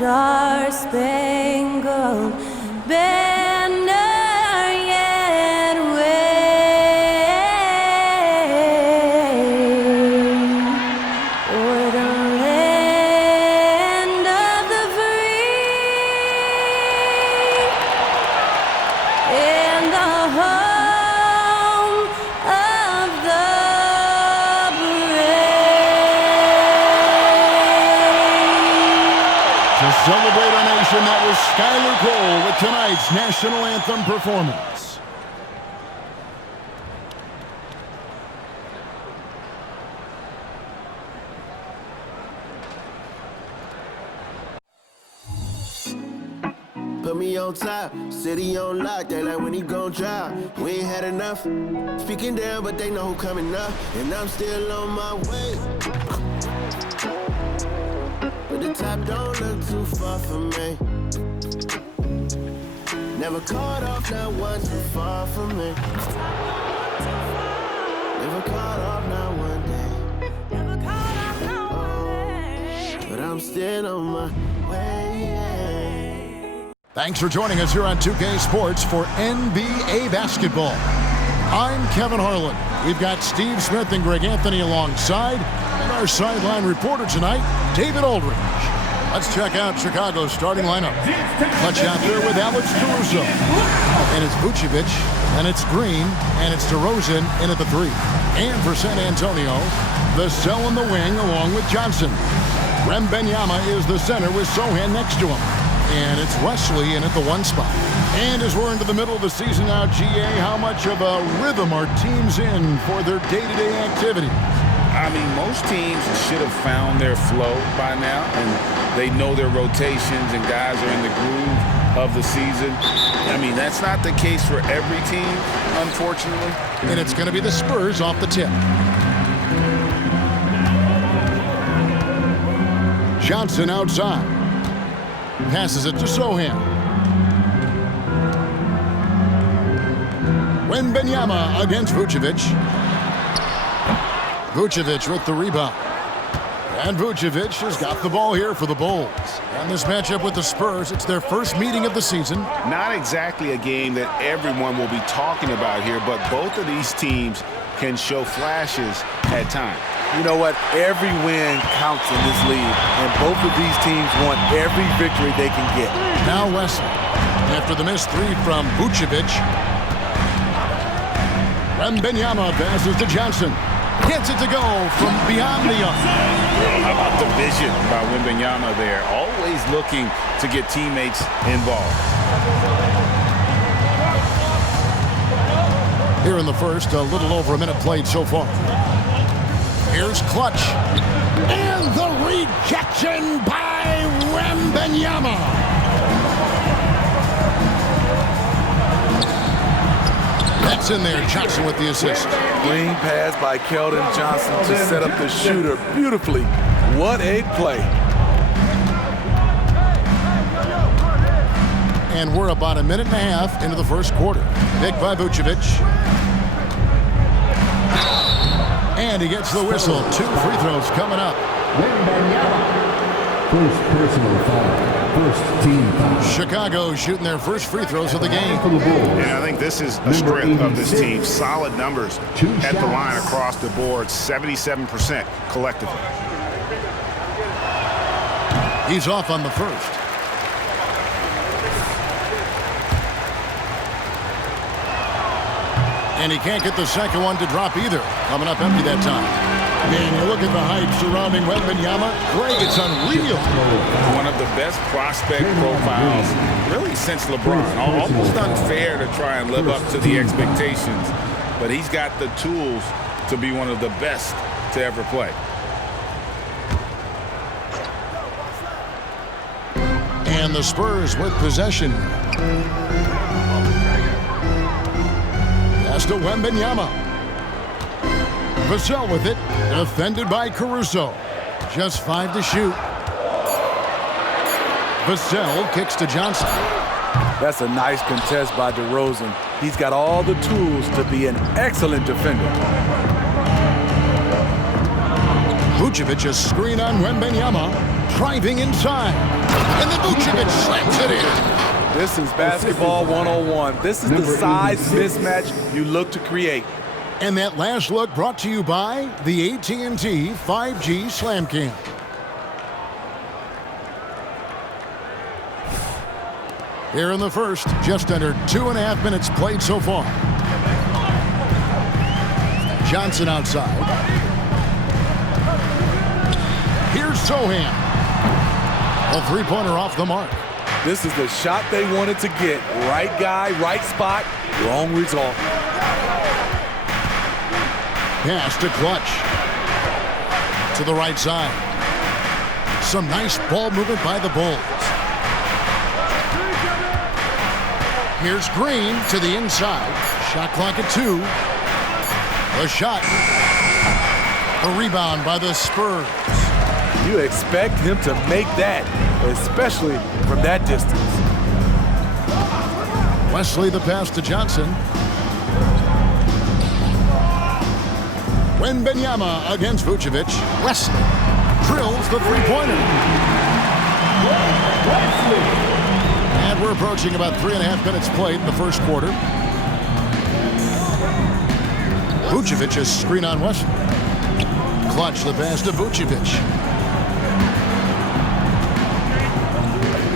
star-spangled banner yet wave o'er the land of the free and the home of the To celebrate our nation, that was Skylar Cole with tonight's national anthem performance. Put me on top, city on lock, they like when he gon' drop. We ain't had enough, speaking down, but they know who coming up, and I'm still on my way. But the top don't look too far from me. Never caught off, not one too far from me. Never caught off, not one day. But I'm still on my way. Thanks for joining us here on 2K Sports for NBA basketball. I'm Kevin Harlan. We've got Steve Smith and Greg Anthony alongside, and our sideline reporter tonight, David Aldridge. Let's check out Chicago's starting lineup. Clutch out there with Alex Caruso. And it's VUCEVIC, and it's Green, and it's DeRozan in at the 3. And for San Antonio, Vassell in the wing along with Johnson. WEMBANYAMA is the center with Sohan next to him. And it's Wesley in at the 1 spot. And as we're into the middle of the season now, GA, how much of a rhythm are teams in for their day-to-day activity? I mean, most teams should have found their flow by now, and they know their rotations and guys are in the groove of the season. I mean, that's not the case for every team, unfortunately. And it's going to be the Spurs off the tip. Johnson outside. Passes it to Sohan. WEMBANYAMA against VUCEVIC. VUCEVIC with the rebound. And VUCEVIC has got the ball here for the Bulls. And this matchup with the Spurs, it's their first meeting of the season. Not exactly a game that everyone will be talking about here, but both of these teams can show flashes at times. You know what? Every win counts in this league, and both of these teams want every victory they can get. Now Wesley, after the missed 3 from VUCEVIC. WEMBANYAMA passes to Johnson. Gets it to go from beyond the arc. How about the vision by WEMBANYAMA there? Always looking to get teammates involved. Here in the first, a little over a minute played so far. Here's Clutch. And the rejection by WEMBANYAMA. That's in there. Johnson with the assist. Green pass by Keldon Johnson to set up the shooter beautifully. What a play. And we're about a minute and a half into the first quarter. Pick by VUCEVIC. And he gets the whistle. 2 free throws coming up. First personal foul. First team foul. Chicago shooting their first free throws of the game. And I think this is a strength of this team. Solid numbers at the line across the board. 77% collectively. He's off on the first. And he can't get the second one to drop either. Coming up empty that time. And you look at the hype surrounding WEMBANYAMA. Greg, it's unreal. One of the best prospect profiles, really, since LeBron. Almost unfair to try and live up to the expectations. But he's got the tools to be one of the best to ever play. And the Spurs with possession. Pass to WEMBANYAMA. Vassell with it. Defended by Caruso. Just 5 to shoot. Vassell kicks to Johnson. That's a nice contest by DeRozan. He's got all the tools to be an excellent defender. VUCEVIC a screen on WEMBANYAMA. Driving inside. And then VUCEVIC slams it in. This is basketball 101. This is the size mismatch you look to create. And that last look brought to you by the AT&T 5G Slam Cam. Here in the first, just under 2.5 minutes played so far. Johnson outside. Here's Sohan. A three-pointer off the mark. This is the shot they wanted to get. Right guy, right spot, wrong result. Pass to Clutch. To the right side. Some nice ball movement by the Bulls. Here's Green to the inside. Shot clock at 2. The shot. A rebound by the Spurs. You expect him to make that, especially from that distance. Wesley the pass to Johnson. WEMBANYAMA against VUCEVIC. Wesley drills the three-pointer. And we're approaching about 3.5 minutes played in the first quarter. VUCEVIC a screen on Wesley. Clutch the pass to VUCEVIC.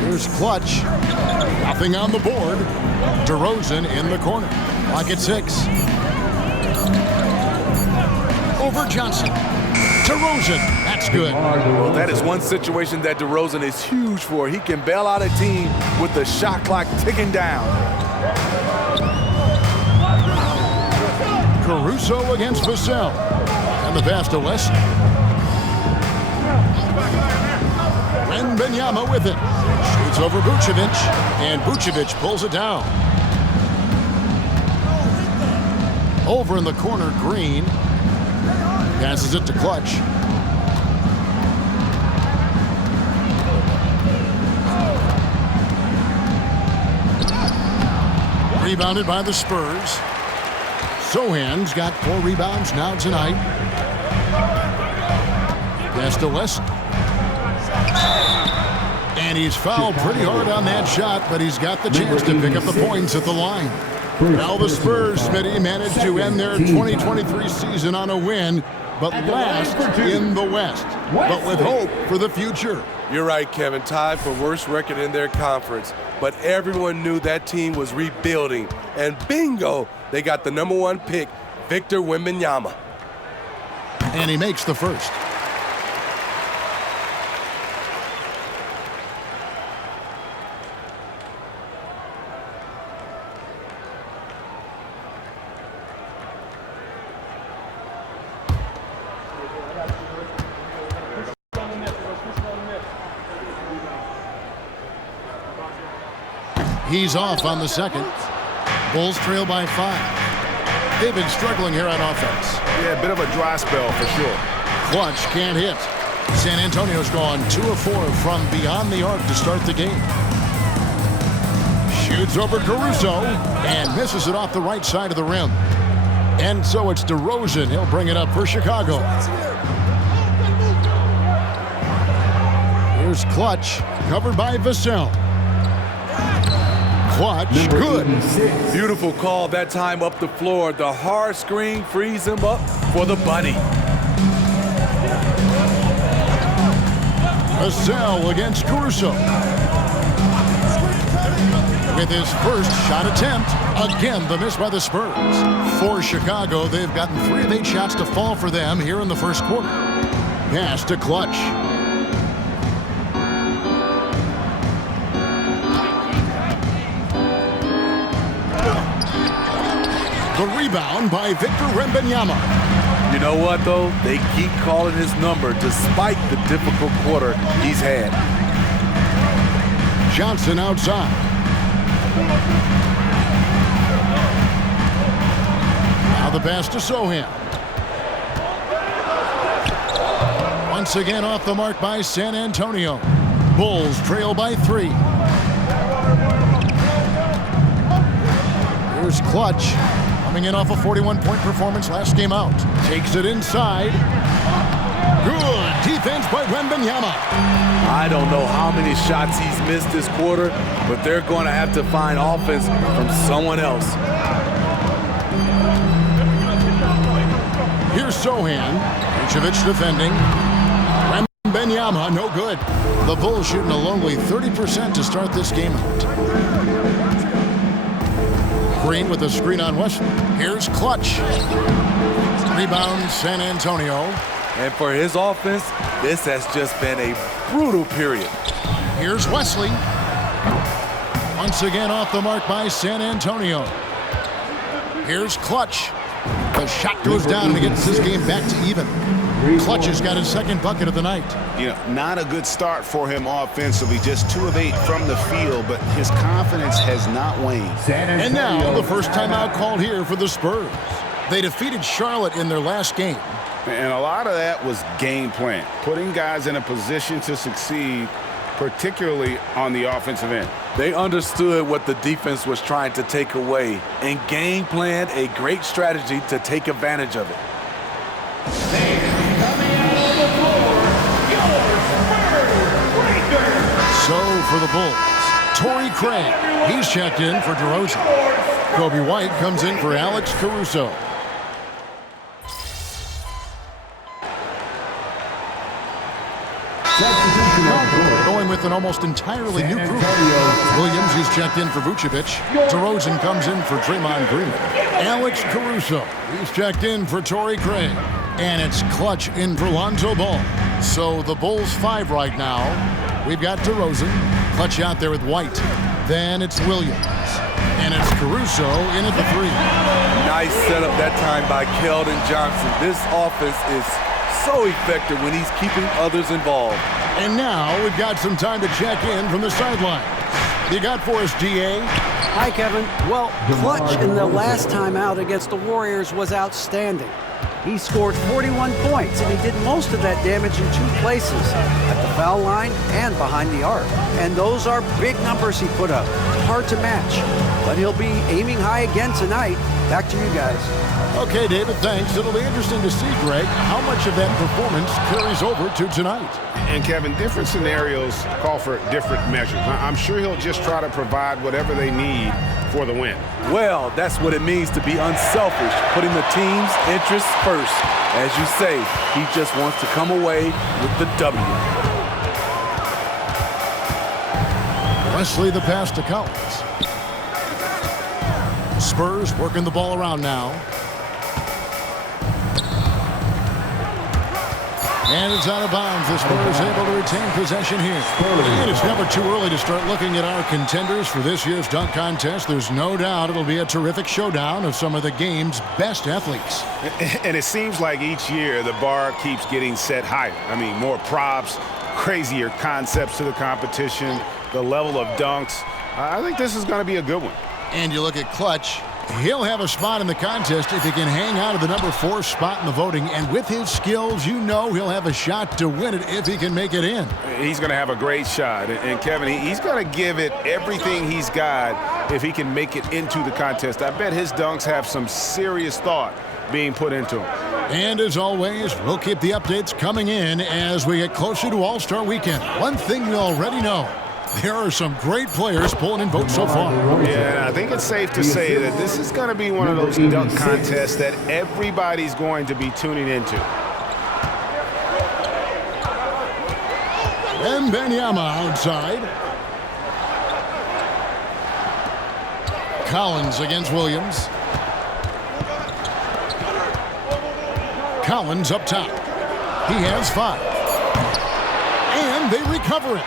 Here's Clutch. Nothing on the board. DeRozan in the corner. Clock at 6. Over Johnson. DeRozan. That's good. Well, that is one situation that DeRozan is huge for. He can bail out a team with the shot clock ticking down. Caruso against Vassell. And the pass to West. WEMBANYAMA with it. Shoots over VUCEVIC. And VUCEVIC pulls it down. Over in the corner, Green. Passes it to Clutch. Rebounded by the Spurs. Sohan's got 4 rebounds now tonight. Pass to West. And he's fouled pretty hard on that shot, but he's got the chance to pick up the points at the line. Now the Spurs, Smitty, managed to end their 2023 season on a win, but last in the West, but with hope for the future. You're right, Kevin. Tied for worst record in their conference. But everyone knew that team was rebuilding. And bingo, they got the #1 pick, Victor Wembanyama. And he makes the first. He's off on the second. Bulls trail by 5. They've been struggling here on offense. Yeah, a bit of a dry spell for sure. Clutch can't hit. San Antonio's gone 2 of 4 from beyond the arc to start the game. Shoots over Caruso and misses it off the right side of the rim. And so it's DeRozan. He'll bring it up for Chicago. Here's Clutch, covered by Vassell. Clutch, good. Beautiful call that time up the floor. The hard screen frees him up for the buddy. Vassell against Caruso. With his first shot attempt, again the miss by the Spurs. For Chicago, they've gotten 3 of 8 shots to fall for them here in the first quarter. Pass to Clutch. The rebound by Victor Wembanyama. You know what, though? They keep calling his number despite the difficult quarter he's had. Johnson outside. Now the pass to Sohan. Once again off the mark by San Antonio. Bulls trail by 3. Here's Clutch. Coming in off a 41-point performance last game out. Takes it inside. Good. by WEMBANYAMA. I don't know how many shots he's missed this quarter, but they're going to have to find offense from someone else. Here's Sohan. VUCEVIC defending. WEMBANYAMA, no good. The Bulls shooting a lonely 30% to start this game out. Green with a screen on Wesley. Here's Clutch. Rebound, San Antonio. And for his offense, this has just been a brutal period. Here's Wesley. Once again off the mark by San Antonio. Here's Clutch. The shot goes down and he gets this game back to even. Clutch has got his second bucket of the night. You know, not a good start for him offensively, just 2 of 8 from the field, but his confidence has not waned. And now the first timeout called here for the Spurs. They defeated Charlotte in their last game. And a lot of that was game plan, putting guys in a position to succeed, particularly on the offensive end. They understood what the defense was trying to take away and game planned a great strategy to take advantage of it. So for the Bulls, Torrey Craig. He's checked in for DeRozan. Kobe White comes in for Alex Caruso. Going with an almost entirely new group. Williams, he's checked in for VUCEVIC. DeRozan comes in for Draymond Green. Alex Caruso, he's checked in for Torrey Craig. And it's Clutch in for Lonzo Ball. So the Bulls 5 right now. We've got DeRozan. Clutch out there with White. Then it's Williams. And it's Caruso in at the 3. Nice setup that time by Keldon Johnson. This offense is so effective when he's keeping others involved. And now we've got some time to check in from the sidelines. You got for us, DA? Hi, Kevin. Well, Clutch in the last time out against the Warriors was outstanding. He scored 41 points, and he did most of that damage in 2 places, at the foul line and behind the arc. And those are big numbers he put up. Hard to match. But he'll be aiming high again tonight. Back to you guys. Okay, David, thanks. It'll be interesting to see, Greg, how much of that performance carries over to tonight. And Kevin, different scenarios call for different measures. I'm sure he'll just try to provide whatever they need for the win. Well, that's what it means to be unselfish, putting the team's interests first. As you say, he just wants to come away with the W. Wesley the pass to Collins. Spurs working the ball around now. And it's out of bounds. The Spurs able to retain possession here. And it's never too early to start looking at our contenders for this year's dunk contest. There's no doubt it'll be a terrific showdown of some of the game's best athletes. And it seems like each year the bar keeps getting set higher. I mean, more props, crazier concepts to the competition, the level of dunks. I think this is going to be a good one. And you look at Clutch. He'll have a spot in the contest if he can hang out of the number 4 spot in the voting. And with his skills, you know he'll have a shot to win it if he can make it in. He's going to have a great shot. And Kevin, he's going to give it everything he's got if he can make it into the contest. I bet his dunks have some serious thought being put into them. And as always, we'll keep the updates coming in as we get closer to All-Star Weekend. One thing we already know. There are some great players pulling in votes so far. Yeah, I think it's safe to say that this is going to be one of those dunk contests that everybody's going to be tuning into. WEMBANYAMA outside. Collins against Williams. Collins up top. He has 5. And they recover it.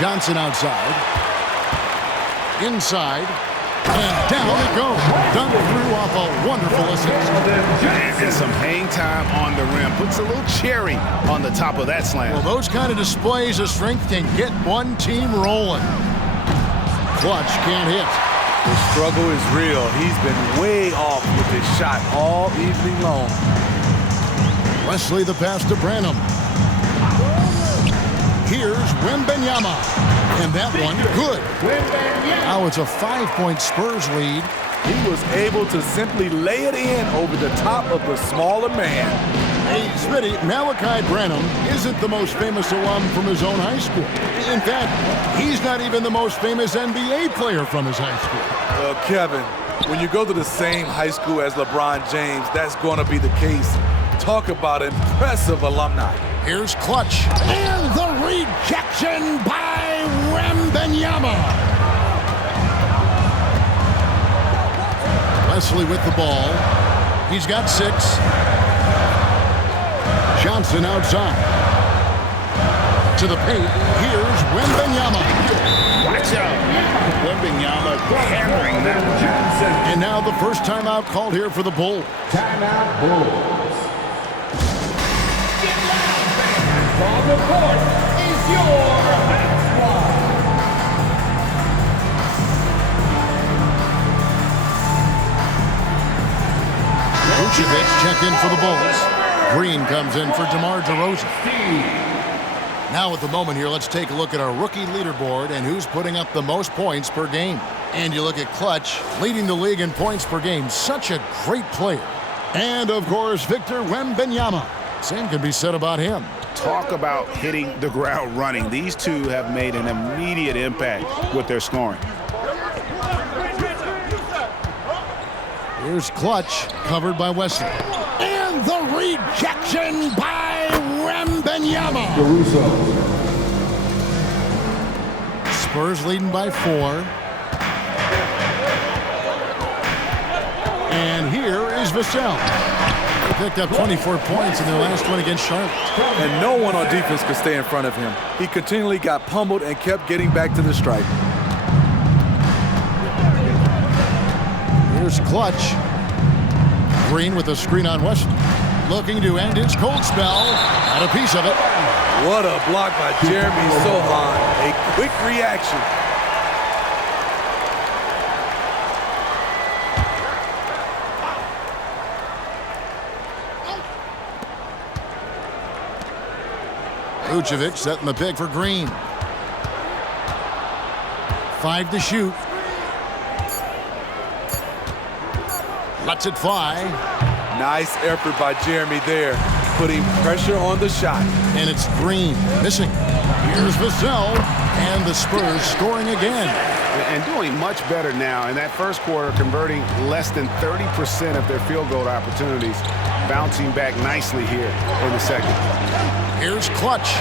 Johnson outside. Inside. And down it goes. Done through off a wonderful assist. And some hang time on the rim. Puts a little cherry on the top of that slam. Well, those kind of displays of strength can get one team rolling. Clutch can't hit. The struggle is real. He's been way off with his shot all evening long. Wesley the pass to Branham. Here's WEMBANYAMA. And that one, good. Now it's a 5-point Spurs lead. He was able to simply lay it in over the top of the smaller man. Hey, Smitty, Malachi Branham isn't the most famous alum from his own high school. In fact, he's not even the most famous NBA player from his high school. Well, Kevin, when you go to the same high school as LeBron James, that's going to be the case. Talk about impressive alumni. Here's Clutch. And the rejection by WEMBANYAMA. Wesley with the ball. He's got 6. Johnson outside. To the paint. Here's WEMBANYAMA. Watch out. WEMBANYAMA hammering that Johnson. And now the first timeout called here for the Bulls. Timeout, Bulls. On the court is your squad. VUCEVIC checked in for the Bulls. Green comes in for DeMar DeRozan. Now at the moment here, let's take a look at our rookie leaderboard and who's putting up the most points per game. And you look at Clutch, leading the league in points per game. Such a great player. And, of course, Victor WEMBANYAMA. Same can be said about him. Talk about hitting the ground running. These two have made an immediate impact with their scoring. Here's Clutch, covered by Wesley. And the rejection by WEMBANYAMA. Caruso. Spurs leading by 4. And here is Vassell. They picked up 24 points in their last one against Charlotte. And no one on defense could stay in front of him. He continually got pummeled and kept getting back to the stripe. Here's Clutch. Green with a screen on Wesley. Looking to end his cold spell. Got a piece of it. What a block by Jeremy Sohan. A quick reaction. VUCEVIC setting the pick for Green. 5 to shoot. Lets it fly. Nice effort by Jeremy there, putting pressure on the shot. And it's Green missing. Here's Vassell. And the Spurs scoring again. And doing much better now in that first quarter, converting less than 30% of their field goal opportunities, bouncing back nicely here in the second. Here's Clutch.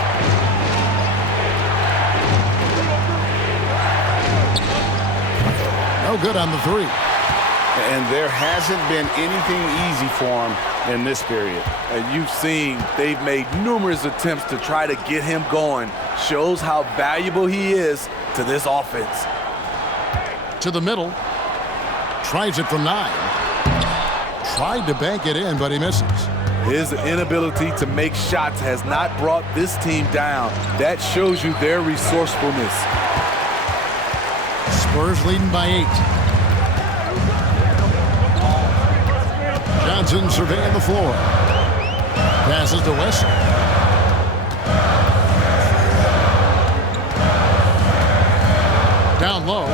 No good on the 3. And there hasn't been anything easy for him in this period. And you've seen they've made numerous attempts to try to get him going. Shows how valuable he is to this offense. To the middle. Tries it from 9. Tried to bank it in, but he misses. His inability to make shots has not brought this team down. That shows you their resourcefulness. Spurs leading by 8. Johnson surveying the floor. Passes to Wesley. Down low.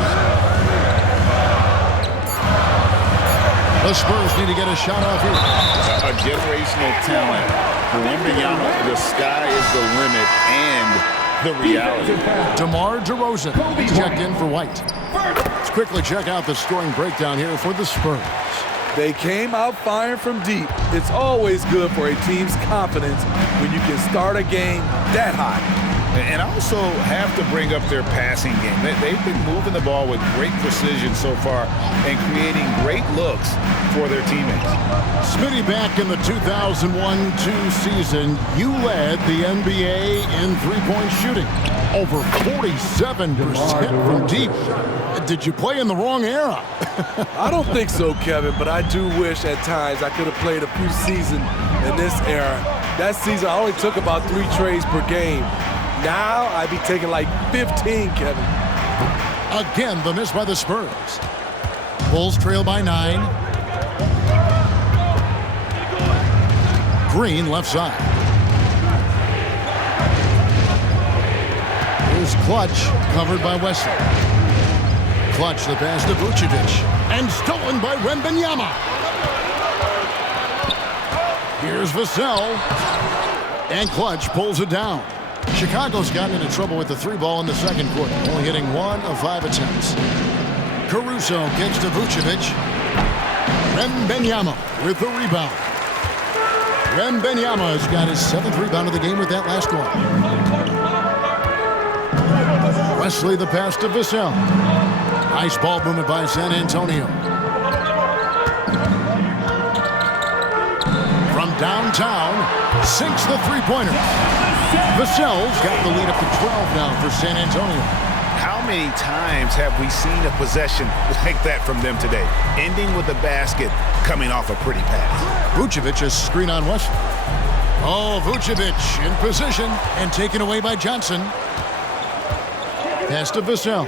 The Spurs need to get a shot off here. A generational talent. WEMBANYAMA, the sky is the limit and the reality. DeMar DeRozan checked in for White. Let's quickly check out the scoring breakdown here for the Spurs. They came out firing from deep. It's always good for a team's confidence when you can start a game that hot. And also have to bring up their passing game. They've been moving the ball with great precision so far and creating great looks for their teammates. Smitty, back in the 2001-2 season, you led the NBA in three-point shooting. Over 47% from deep. Did you play in the wrong era? I don't think so, Kevin, but I do wish at times I could have played a few seasons in this era. That season, I only took about 3 trades per game. Now, I'd be taking like 15, Kevin. Again, the miss by the Spurs. Bulls trail by 9. Green left side. Here's Clutch, covered by Wesley. Clutch the pass to VUCEVIC. And stolen by WEMBANYAMA. Here's Vassell. And Clutch pulls it down. Chicago's gotten into trouble with the 3-ball in the second quarter, only hitting 1 of 5 attempts. Caruso gets to Vucevic. WEMBANYAMA with the rebound. WEMBANYAMA has got his 7th rebound of the game with that last one. Wesley the pass to Vassell. Nice ball movement by San Antonio. From downtown, sinks the three-pointer. Vassell's got the lead up to 12 now for San Antonio. How many times have we seen a possession like that from them today? Ending with a basket, coming off a pretty pass. Vucevic is screen on Wesley. Oh, Vucevic in position and taken away by Johnson. Pass to Vassell.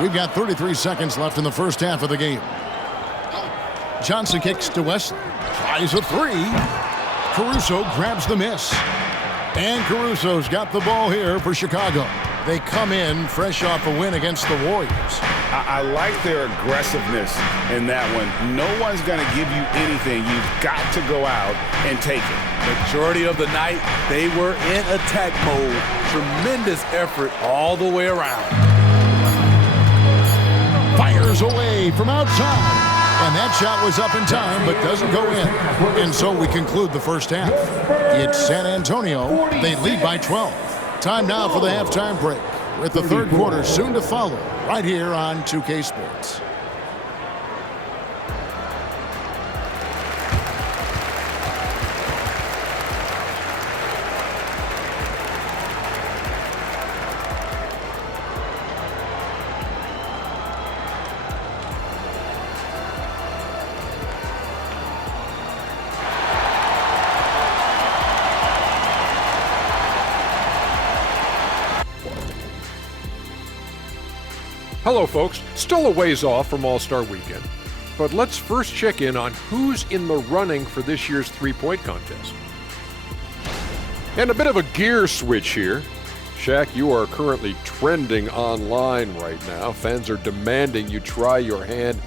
We've got 33 seconds left in the first half of the game. Johnson kicks to Wesley. Tries a 3. Caruso grabs the miss. And Caruso's got the ball here for Chicago. They come in fresh off a win against the Warriors. I like their aggressiveness in that one. No one's going to give you anything. You've got to go out and take it. Majority of the night, they were in attack mode. Tremendous effort all the way around. Fires away from outside. And that shot was up in time, but doesn't go in. And so we conclude the first half. It's San Antonio. They lead by 12. Time now for the halftime break, with the third quarter soon to follow, right here on 2K Sports. Hello, folks. Still a ways off from All-Star Weekend, but let's first check in on who's in the running for this year's three-point contest. And a bit of a gear switch here. Shaq, you are currently trending online right now. Fans are demanding you try your hand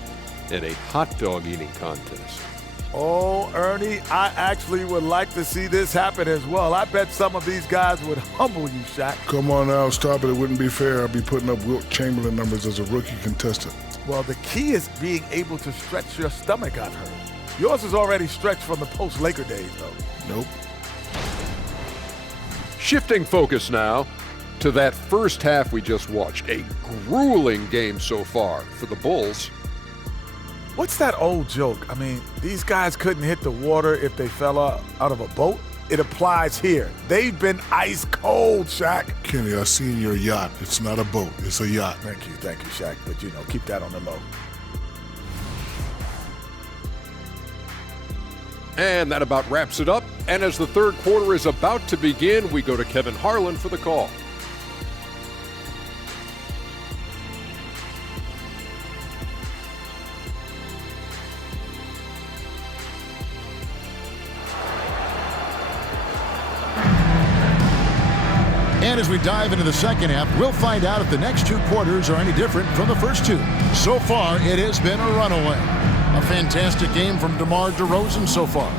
in a hot dog eating contest. Oh, Ernie, I actually would like to see this happen as well. I bet some of these guys would humble you, Shaq. Come on now, stop it. It wouldn't be fair. I'd be putting up Wilt Chamberlain numbers as a rookie contestant. Well, the key is being able to stretch your stomach, I've heard. Yours is already stretched from the post-Laker days, though. Nope. Shifting focus now to that first half we just watched. A grueling game so far for the Bulls. What's that old joke? I mean, these guys couldn't hit the water if they fell out of a boat. It applies here. They've been ice cold, Shaq. Kenny, I seen your yacht. It's not a boat. It's a yacht. Thank you, Shaq. But, keep that on the low. And that about wraps it up. And as the third quarter is about to begin, we go to Kevin Harlan for the call. And as we dive into the second half, we'll find out if the next two quarters are any different from the first two. So far, it has been a runaway. A fantastic game from DeMar DeRozan so far.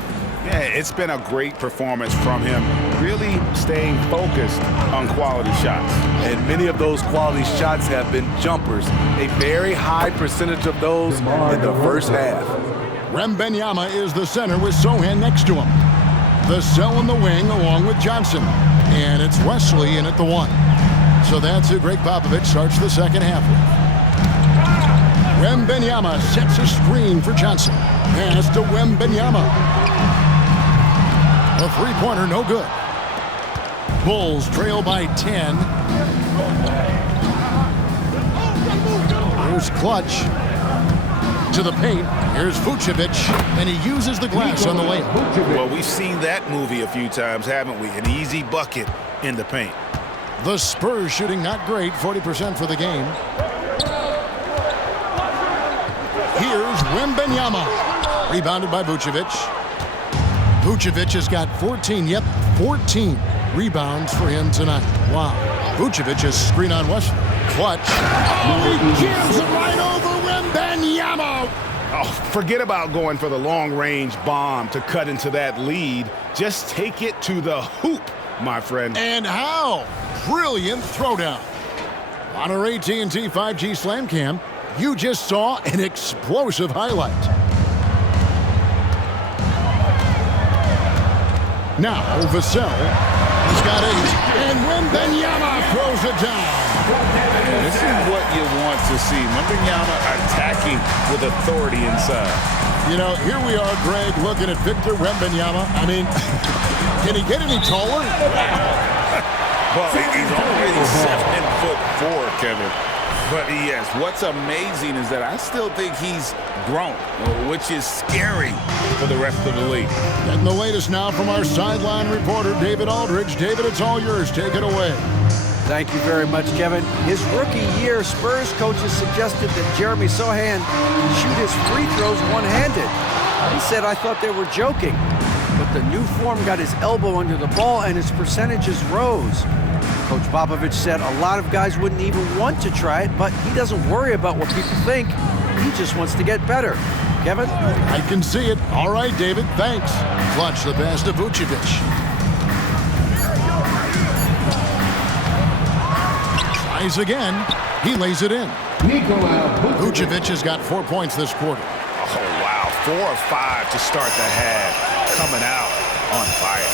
Yeah, it's been a great performance from him, really staying focused on quality shots. And many of those quality shots have been jumpers. A very high percentage of those in the first half. WEMBANYAMA is the center with Sohan next to him. Vassell in the wing along with Johnson. And it's Wesley in at the 1. So that's who Greg Popovich starts the second half with. WEMBANYAMA sets a screen for Johnson. Pass to WEMBANYAMA. A three-pointer, no good. Bulls trail by 10. Here's Clutch to the paint. Here's Vucevic, and he uses the glass on the layup. Well, we've seen that movie a few times, haven't we? An easy bucket in the paint. The Spurs shooting not great, 40% for the game. Here's WEMBANYAMA. Rebounded by Vucevic. Vucevic has got 14 rebounds for him tonight. Wow. Vucevic is screen on Wesley. Clutch. Oh, he jams it right over WEMBANYAMA. Oh, forget about going for the long-range bomb to cut into that lead. Just take it to the hoop, my friend. And how? Brilliant throwdown. On our AT&T 5G Slam Cam, you just saw an explosive highlight. Now, Vassell has got it, and WEMBANYAMA throws it down. This is what you want to see. WEMBANYAMA attacking with authority inside. You know, here we are, Greg, looking at Victor WEMBANYAMA. I mean, can he get any taller? Well, he's already 7'4", Kevin. But yes, what's amazing is that I still think he's grown, which is scary for the rest of the league. And the latest now from our sideline reporter, David Aldridge. David, it's all yours. Take it away. Thank you very much, Kevin. His rookie year, Spurs coaches suggested that Jeremy Sohan shoot his free throws one-handed. He said, "I thought they were joking." But the new form got his elbow under the ball and his percentages rose. Coach Popovich said a lot of guys wouldn't even want to try it, but he doesn't worry about what people think. He just wants to get better. Kevin? I can see it. All right, David, thanks. Clutch the pass to VUCEVIC. Tries again. He lays it in. VUCEVIC has got 4 points this quarter. Oh, wow. 4 or 5 to start the half. Coming out on fire.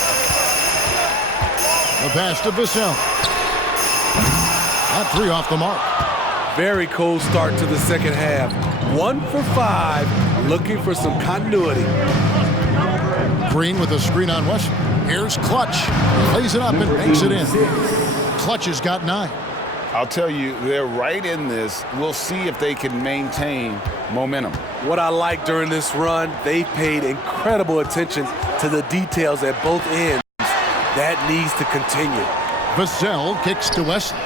The pass to Vassell. That 3 off the mark. Very cold start to the second half. 1 for 5, looking for some continuity. Green with a screen on West. Here's Clutch. Plays it up and makes it in. Clutch has got 9. I'll tell you, they're right in this. We'll see if they can maintain momentum. What I like during this run, they paid incredible attention to the details at both ends. That needs to continue. Vassell kicks to Wesley.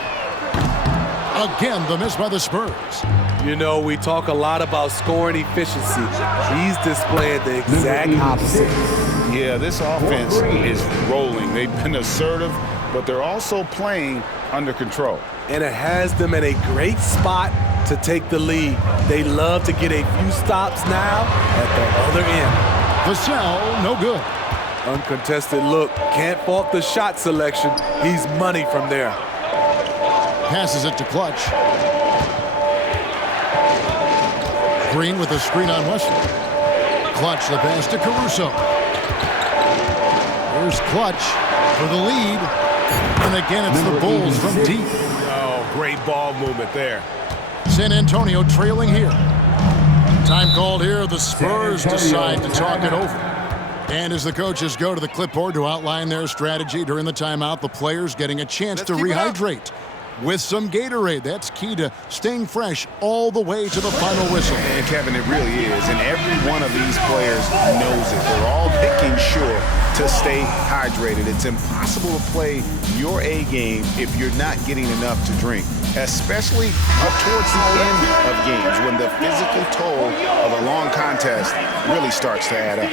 Again, the miss by the Spurs. You know, we talk a lot about scoring efficiency. He's displaying the exact opposite. Yeah, this offense is rolling. They've been assertive, but they're also playing under control. And it has them in a great spot to take the lead. They love to get a few stops now at the other end. Vassell, no good. Uncontested look. Can't fault the shot selection. He's money from there. Passes it to Clutch. Green with a screen on Wesley. Clutch the pass to Caruso. Here's Clutch for the lead. And again, it's the Bulls from deep. Oh, great ball movement there. San Antonio trailing here. Time called here. The Spurs decide to talk it over. And as the coaches go to the clipboard to outline their strategy during the timeout, the players getting a chance to rehydrate with some Gatorade. That's key to staying fresh all the way to the final whistle. And Kevin, it really is. And every one of these players knows it. They're all making sure to stay hydrated. It's impossible to play your A game if you're not getting enough to drink, especially up towards the end of games when the physical toll of a long contest really starts to add up.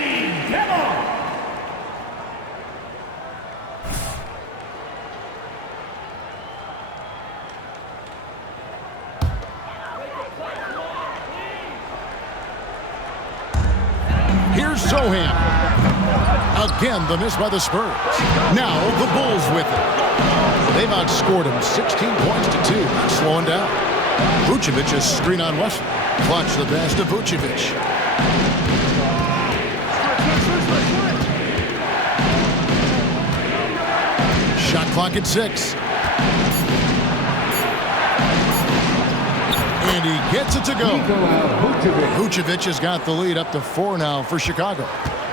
Here's Sohan. Again, the miss by the Spurs. Now the Bulls with it. They've outscored them 16 points to 2. Not slowing down. VUCEVIC's screen on Wesley. Clutch the pass to VUCEVIC. Shot clock at 6. And he gets it to go. VUCEVIC has got the lead up to 4 now for Chicago.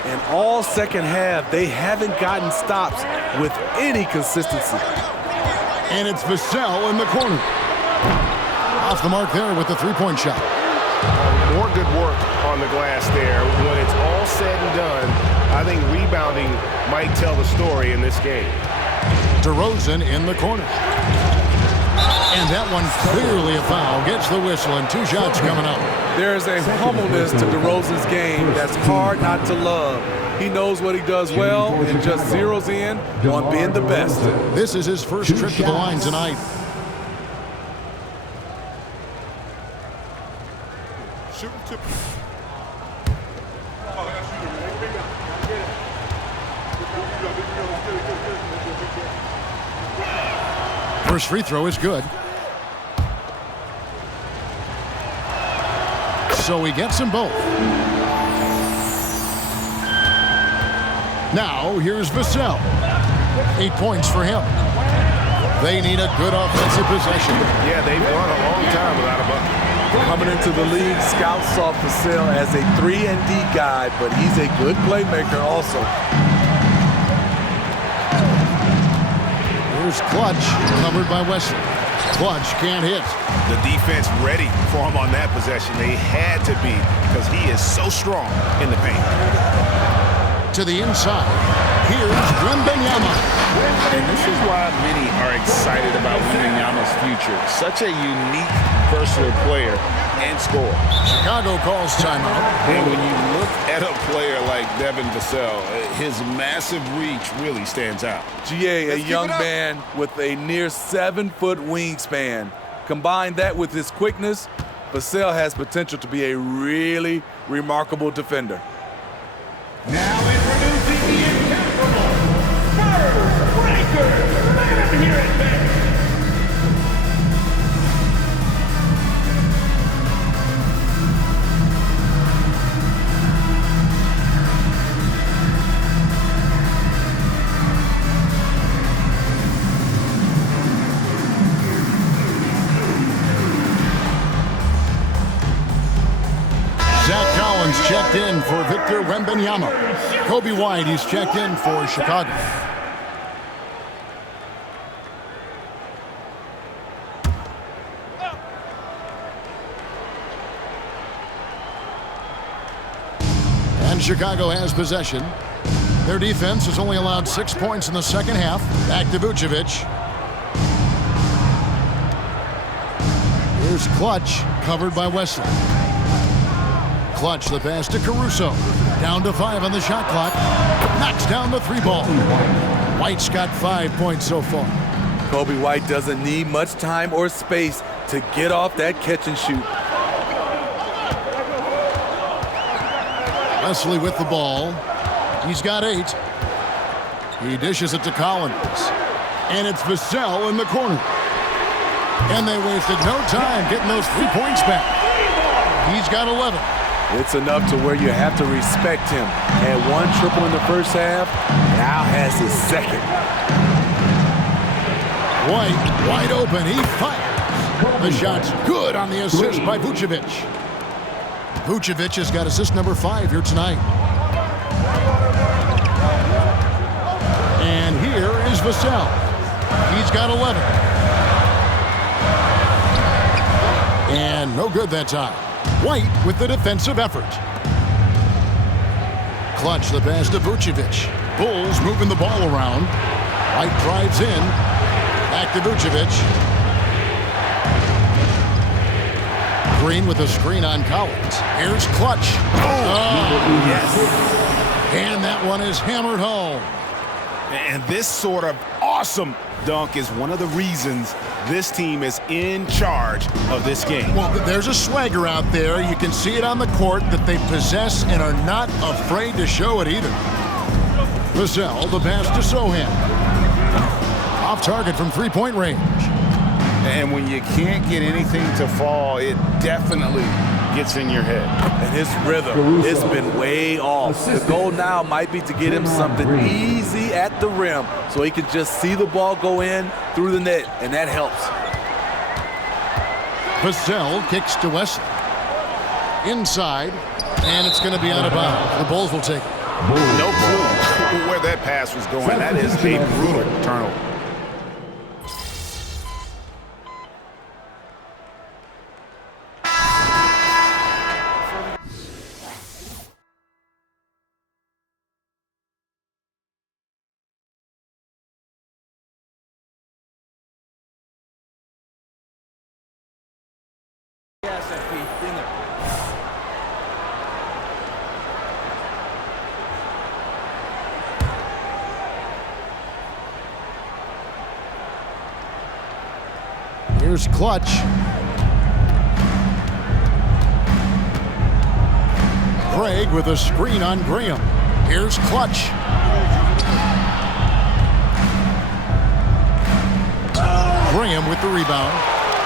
And all second half, they haven't gotten stops with any consistency. And it's Vassell in the corner. Off the mark there with the three-point shot. More good work on the glass there. When it's all said and done, I think rebounding might tell the story in this game. DeRozan in the corner. And that one clearly a foul. Gets the whistle and 2 shots coming up. There's a humbleness to DeRozan's game that's hard not to love. He knows what he does well and just zeroes in on being the best. This is his first trip to the line tonight. First free throw is good. So he gets them both. Now here's Vassell. 8 points for him. They need a good offensive possession. Yeah, they've gone a long time without a bucket. Coming into the league, scouts saw Vassell as a 3-and-D guy, but he's a good playmaker also. Here's Clutch, covered by Wesley. Clutch can't hit. The defense ready for him on that possession. They had to be because he is so strong in the paint. To the inside. Here's WEMBANYAMA. And this is why many are excited about Wembanyama's future. Such a unique, versatile player and scorer. Chicago calls timeout. And when you look at a player like Devin Vassell, his massive reach really stands out. GA, a young man with a near 7-foot wingspan. Combine that with his quickness, Vassell has potential to be a really remarkable defender. Now introducing the incomparable Spurs Breakers. Let him hear it, man. Zach Collins checked in for Victor Wembanyama. Kobe White, he's checked in for Chicago. And Chicago has possession. Their defense has only allowed 6 points in the second half. Back to VUCEVIC. Here's Clutch, covered by Wesley. Clutch, the pass to Caruso. Down to 5 on the shot clock. Knocks down the 3-ball. White's got 5 points so far. Kobe White doesn't need much time or space to get off that catch and shoot. Wesley with the ball. He's got 8. He dishes it to Collins. And it's Vassell in the corner. And they wasted no time getting those 3 points back. He's got 11. It's enough to where you have to respect him. Had 1 triple in the first half, now has his second. White, wide open, he fires. The shot's good on the assist by VUCEVIC. VUCEVIC has got assist number 5 here tonight. And here is Vassell. He's got 11. And no good that time. White with the defensive effort. Clutch the pass to VUCEVIC. Bulls moving the ball around. White drives in. Back to VUCEVIC. Green with a screen on Collins. Here's Clutch. Oh, yes. And that one is hammered home. And this sort of awesome dunk is one of the reasons this team is in charge of this game. Well, there's a swagger out there. You can see it on the court that they possess and are not afraid to show it either. Vassell, the pass to Sohan. Off target from 3-point range. And when you can't get anything to fall, it definitely gets in your head. And his rhythm has been way off. The goal now might be to get him something easy at the rim so he can just see the ball go in through the net, and that helps. Vassell kicks to Wesley. Inside, and it's going to be out of bounds. The Bulls will take it. No clue where that pass was going. That is a brutal turnover. Here's Clutch. Craig with a screen on Graham. Here's Clutch. Graham with the rebound.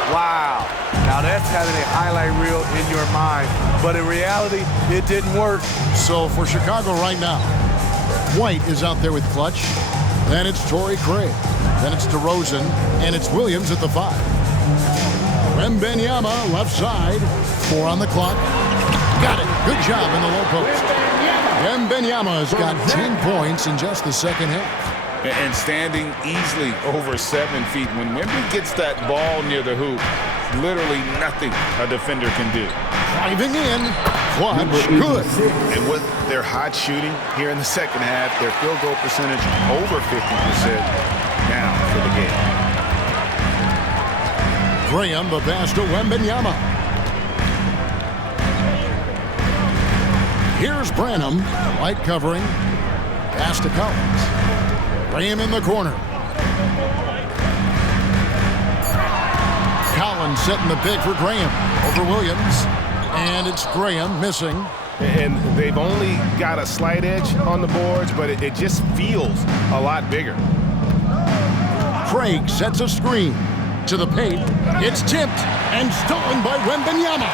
Wow. Now that's having a highlight reel in your mind. But in reality, it didn't work. So for Chicago right now, White is out there with Clutch. Then it's Torrey Craig. Then it's DeRozan. And it's Williams at the 5. WEMBANYAMA left side. 4 on the clock. Got it. Good job in the low post. WEMBANYAMA has got 10 points in just the second half. And standing easily over 7 feet. When Wemby gets that ball near the hoop, literally nothing a defender can do. Driving in. Clutch. Good. And with their hot shooting here in the second half, their field goal percentage over 50% now for the game. Graham, the pass to WEMBANYAMA. Here's Branham. Light covering. Pass to Collins. Graham in the corner. Collins setting the pick for Graham over Williams. And it's Graham missing. And they've only got a slight edge on the boards, but it just feels a lot bigger. Craig sets a screen to the paint. It's tipped and stolen by WEMBANYAMA.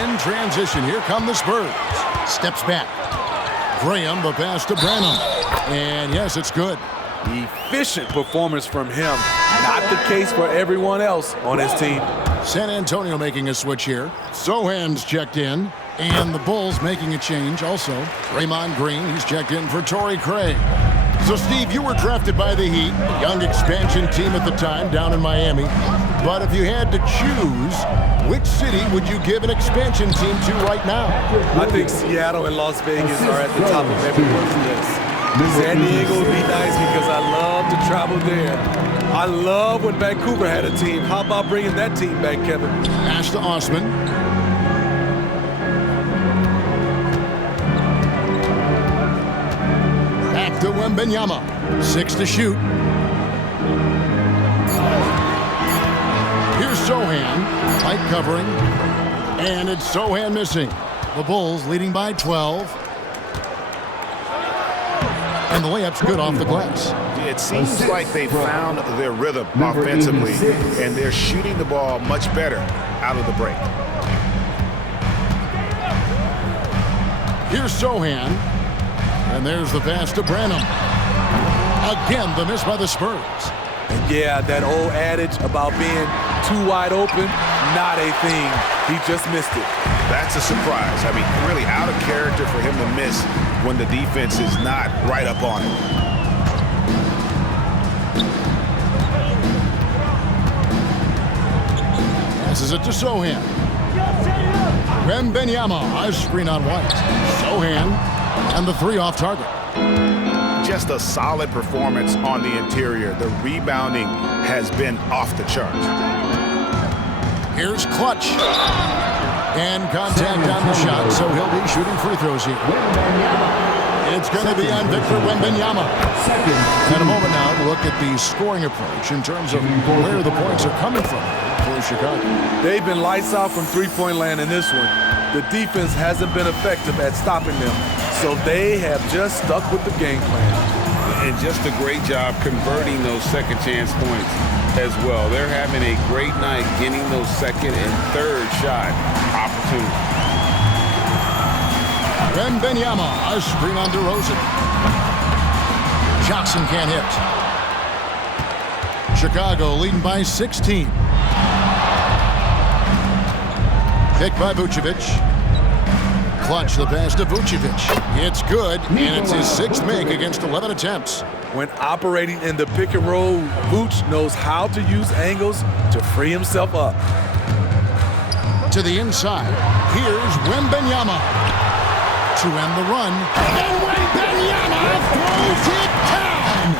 In transition, here come the Spurs. Steps back. Graham, the pass to Branham. And yes, it's good. Efficient performance from him. Not the case for everyone else on his team. San Antonio making a switch here. Sohan's checked in. And the Bulls making a change also. Draymond Green, he's checked in for Torrey Craig. So, Steve, you were drafted by the Heat, a young expansion team at the time down in Miami. But if you had to choose, which city would you give an expansion team to right now? I think Seattle and Las Vegas are at the top of everyone's list. San Diego would be nice because I love to travel there. I love when Vancouver had a team. How about bringing that team back, Kevin? Pass to Osman. Back to WEMBANYAMA. 6 to shoot. Here's Sohan. Light covering. And it's Sohan missing. The Bulls leading by 12. And the layup's good off the glass. It seems like they found their rhythm offensively, and they're shooting the ball much better out of the break. Here's Sohan. And there's the pass to Branham. Again, the miss by the Spurs. And yeah, that old adage about being too wide open, not a thing. He just missed it. That's a surprise. I mean, really out of character for him to miss when the defense is not right up on him. Passes it to Sohan. WEMBANYAMA, a screen on White. Sohan, and the 3 off target. Just a solid performance on the interior. The rebounding has been off the charts. Here's Clutch. And contact on the shot, so he'll be shooting free throws here. It's going to be on Victor WEMBANYAMA. In a moment now, to look at the scoring approach in terms of where the points are coming from for Chicago. They've been lights out from three-point land in this one. The defense hasn't been effective at stopping them, so they have just stuck with the game plan. And just a great job converting those second chance points as well. They're having a great night getting those second and third shot opportunities. WEMBANYAMA, a screen on DeRozan. Johnson can't hit. Chicago leading by 16. Pick by VUCEVIC. Clutch the pass to VUCEVIC. It's good, and it's his 6th make against 11 attempts. When operating in the pick and roll, Vooch knows how to use angles to free himself up. To the inside, here's WEMBANYAMA to end the run. And WEMBANYAMA throws it down!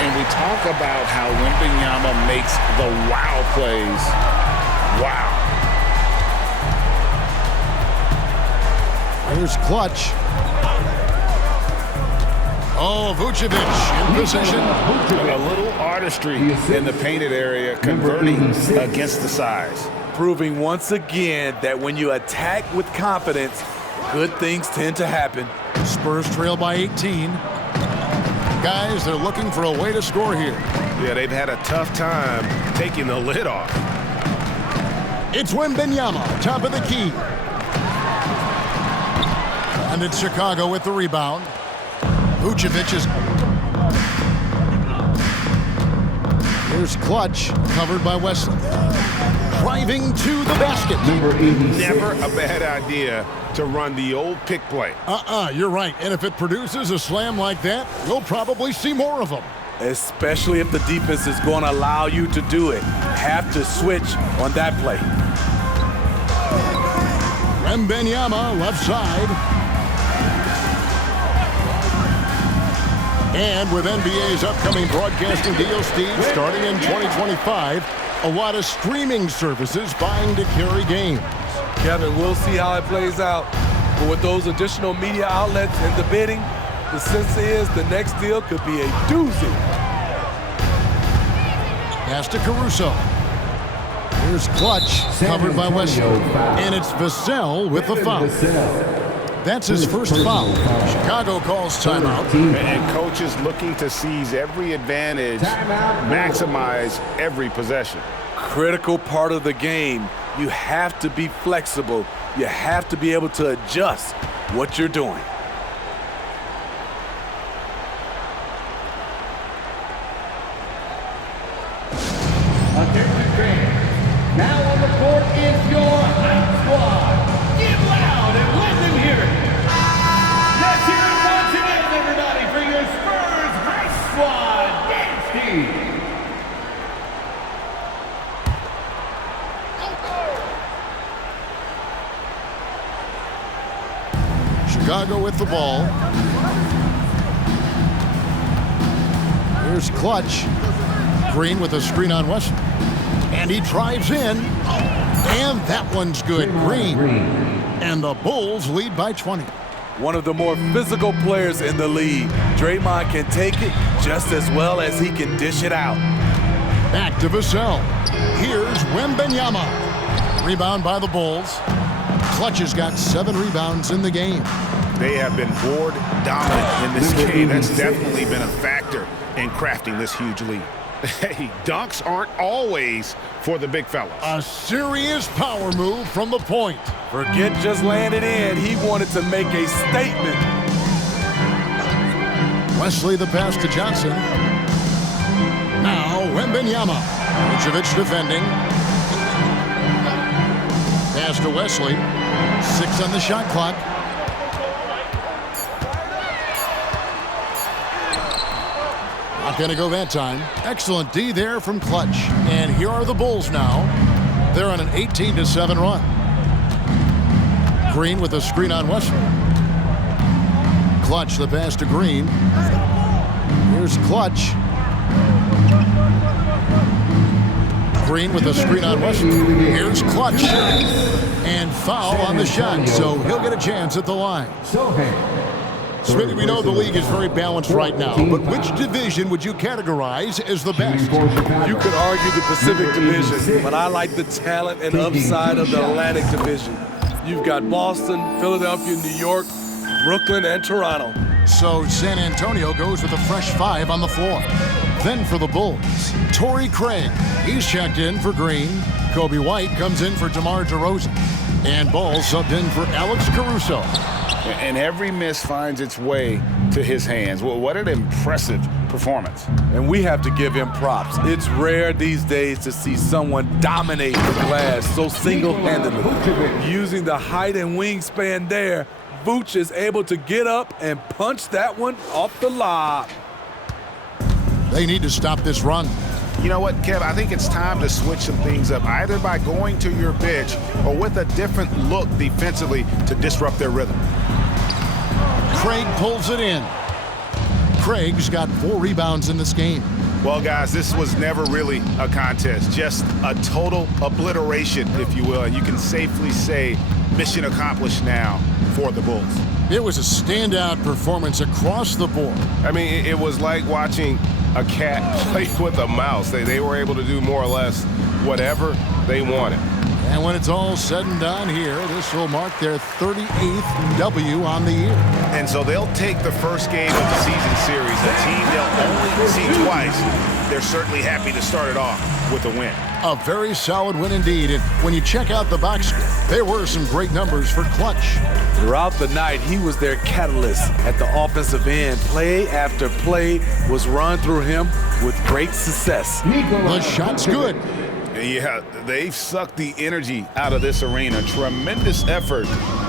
And we talk about how WEMBANYAMA makes the wow plays. Wow. Here's Clutch. Oh, VUCEVIC in position. A little artistry in the painted area, converting against the size. Proving once again that when you attack with confidence, good things tend to happen. Spurs trail by 18. Guys, they're looking for a way to score here. Yeah, they've had a tough time taking the lid off. It's WEMBANYAMA, top of the key. And it's Chicago with the rebound. VUCEVIC is... Here's Clutch, covered by Wesley. Driving to the basket. Never a bad idea to run the old pick play. You're right. And if it produces a slam like that, you'll probably see more of them. Especially if the defense is going to allow you to do it. Have to switch on that play. WEMBANYAMA, left side. And with NBA's upcoming broadcasting deal, Steve, starting in 2025, a lot of streaming services vying to carry games. Kevin, we'll see how it plays out. But with those additional media outlets and the bidding, the sense is the next deal could be a doozy. Pass to Caruso. Here's Clutch, covered by Wesley. And it's Vassell with the foul. That's his first foul. Chicago calls timeout. And coaches looking to seize every advantage, maximize every possession. Critical part of the game. You have to be flexible. You have to be able to adjust what you're doing. Now on the court is your At Squad. Get loud and let them hear it. Let's hear it once again, everybody, for your Spurs At Squad dance team. Chicago with the ball. Here's Clutch. Green with a screen on Wesley. And he drives in. And that one's good. Green. And the Bulls lead by 20. One of the more physical players in the league. Draymond can take it just as well as he can dish it out. Back to Vassell. Here's WEMBANYAMA. Rebound by the Bulls. Clutch has got 7 rebounds in the game. They have been board dominant in this game. That's definitely been a factor in crafting this huge lead. Hey, dunks aren't always for the big fellas. A serious power move from the point. Forget just laying it in. He wanted to make a statement. Wesley the pass to Johnson. Now WEMBANYAMA. VUCEVIC defending. Pass to Wesley. 6 on the shot clock. Not going to go that time. Excellent D there from Clutch. And here are the Bulls now. They're on an 18-7 run. Green with a screen on Wesley. Clutch the pass to Green. Here's Clutch. Green with a screen on Wesley. Here's Clutch. And foul on the shot, so he'll get a chance at the line. Smithy, we know the league is very balanced right now, but which division would you categorize as the best? You could argue the Pacific Division, but I like the talent and upside of the Atlantic Division. You've got Boston, Philadelphia, New York, Brooklyn, and Toronto. So San Antonio goes with a fresh 5 on the floor. Then for the Bulls, Torrey Craig. He's checked in for Green. Kobe White comes in for DeMar DeRozan. And Ball subbed in for Alex Caruso. And every miss finds its way to his hands. Well, what an impressive performance. And we have to give him props. It's rare these days to see someone dominate the glass so single-handedly. Using the height and wingspan there, Vooch is able to get up and punch that one off the lob. They need to stop this run. You know what, Kev? I think it's time to switch some things up, either by going to your bench or with a different look defensively to disrupt their rhythm. Craig pulls it in. Craig's got 4 rebounds in this game. Well, guys, this was never really a contest, just a total obliteration, if you will. And you can safely say mission accomplished now for the Bulls. It was a standout performance across the board. I mean, it was like watching a cat play with a mouse. They were able to do more or less whatever they wanted. And when it's all said and done here, this will mark their 38th W on the year. And so they'll take the first game of the season series, a team they'll only see twice. They're certainly happy to start it off with a win. A very solid win indeed. And when you check out the box score, there were some great numbers for Clutch. Throughout the night, he was their catalyst at the offensive end. Play after play was run through him with great success. The shot's good. Yeah, they've sucked the energy out of this arena. Tremendous effort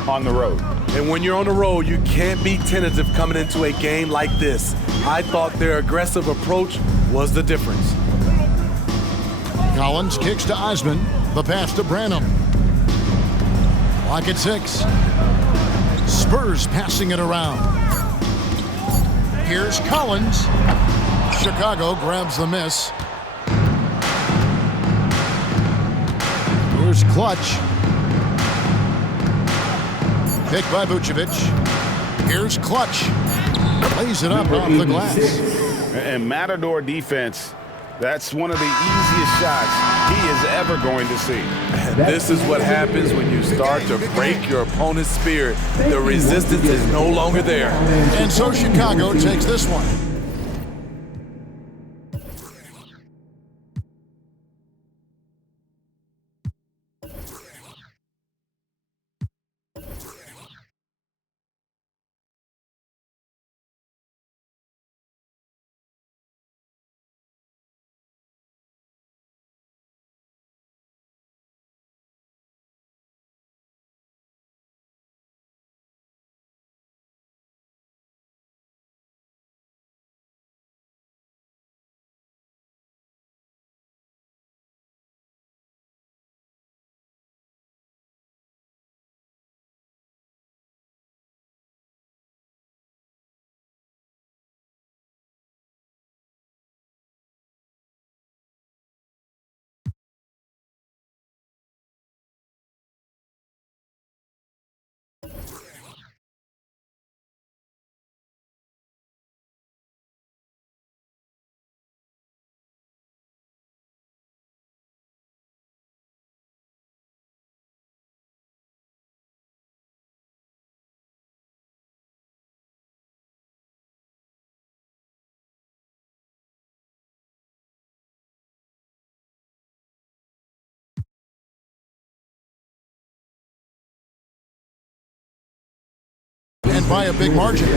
on the road. And when you're on the road, you can't be tentative coming into a game like this. I thought their aggressive approach was the difference. Collins kicks to Osman. The pass to Branham. Clock at 6. Spurs passing it around. Here's Collins. Chicago grabs the miss. Here's Clutch. Pick by VUCEVIC. Here's Clutch. Lays it up off the glass. And Matador defense, that's one of the easiest shots he is ever going to see. This is what happens when you start to break your opponent's spirit. The resistance is no longer there. And so Chicago takes this one. And by a big margin.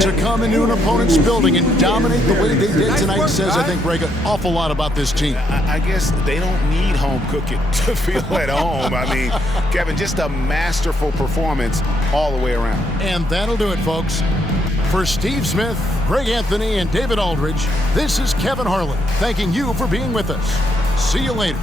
To come into an opponent's building and dominate the way they did tonight says, I think, Greg, an awful lot about this team. I guess they don't need home cooking to feel at home. I mean, Kevin, just a masterful performance all the way around. And that'll do it, folks. For Steve Smith, Greg Anthony, and David Aldridge, this is Kevin Harlan thanking you for being with us. See you later.